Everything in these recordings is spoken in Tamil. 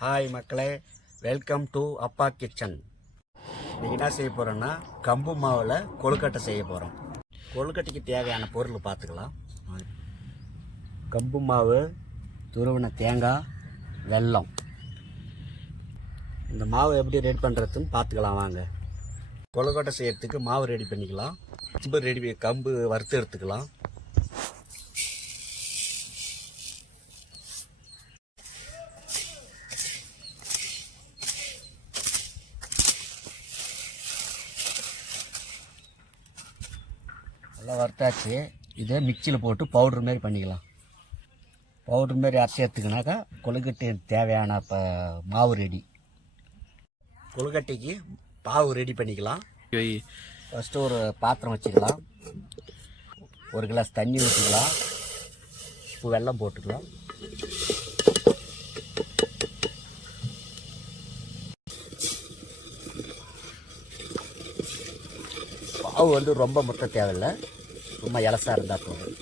ஹாய் மக்களே, வெல்கம் டு அப்பா கிச்சன். இன்றைக்கி என்ன செய்ய போகிறோன்னா, கம்பு மாவில் கொழுக்கட்டை செய்ய போகிறோம். கொழுக்கட்டைக்கு தேவையான பொருள் பார்த்துக்கலாம். கம்பு மாவு, துருவின தேங்காய், வெல்லம். இந்த மாவு எப்படி ரெடி பண்ணுறதுன்னு பார்த்துக்கலாம் வாங்க. கொழுக்கட்டை செய்யறதுக்கு மாவு ரெடி பண்ணிக்கலாம். கம்பு வறுத்து எடுத்துக்கலாம். நல்லா வறுத்தாச்சு. இதே மிக்சியில் போட்டு பவுட்ரு மாரி பண்ணிக்கலாம். பவுட்ரு மாரி அரைச்சி எடுத்துக்கினாக்கா கொழுக்கட்டை தேவையான மாவு ரெடி. கொழுக்கட்டைக்கு பாவு ரெடி பண்ணிக்கலாம். ஃபஸ்ட்டு ஒரு பாத்திரம் வச்சுக்கலாம். ஒரு கிளாஸ் தண்ணி ஊற்றிக்கலாம். உப்பு வெல்லம் போட்டுக்கலாம். பாவு வந்து ரொம்ப முட்டை தேவையில்லை, ரொம்ப இலசாக இருந்தால் போதும்.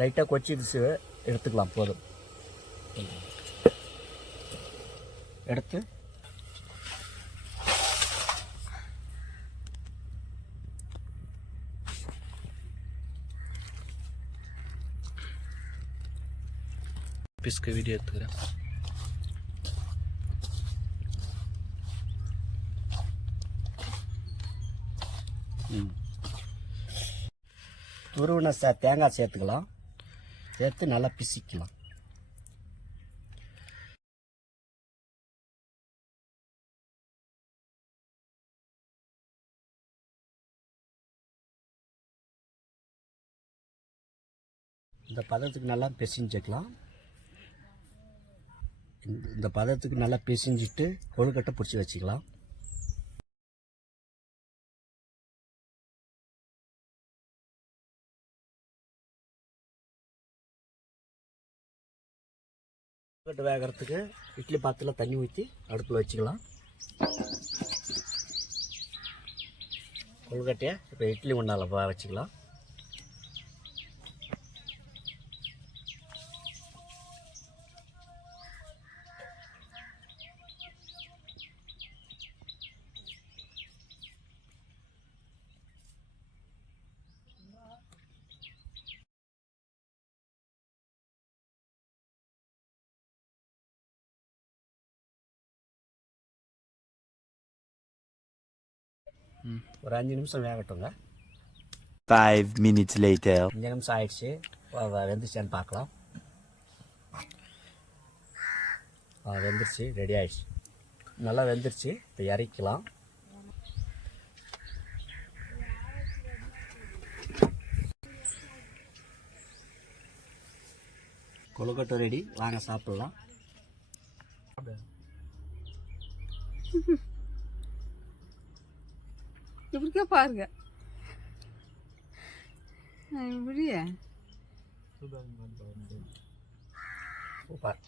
லைட்டாக கொச்சிடுச்சு எடுத்துக்கலாம். போதும். எடுத்து பிஸ்க வீடியோ எடுத்துக்கிறேன். துருவின தேங்காய் சேர்த்துக்கலாம். சேர்த்து நல்லா பிசிக்கலாம். இந்த பதத்துக்கு நல்லா பிசைஞ்சுக்கலாம். இந்த பதத்துக்கு நல்லா பிசைஞ்சிட்டு கொழுக்கட்டை பிடிச்சி வச்சுக்கலாம். கொழுக்கட்டை வேகிறதுக்கு இட்லி பாத்திரத்தில் தண்ணி ஊற்றி அடுப்பில் வச்சுக்கலாம். கொழுக்கட்டையை இப்போ இட்லி ஒன்றால் வச்சுக்கலாம். ஒரு 5 நிமிஷம் வேகட்டுங்க. 5 minutes later. 5 நிமிஷம் ஆயிடுச்சு. வெந்துச்சான்னு பார்க்கலாம். வெந்துருச்சு, ரெடி ஆயிடுச்சு. நல்லா வெந்துருச்சு. இப்போ இறக்கலாம். கொழுக்கட்டை ரெடி, வாங்க சாப்பிடலாம். இப்படிக்கா பாருங்க. இப்படியே சூப்பர்.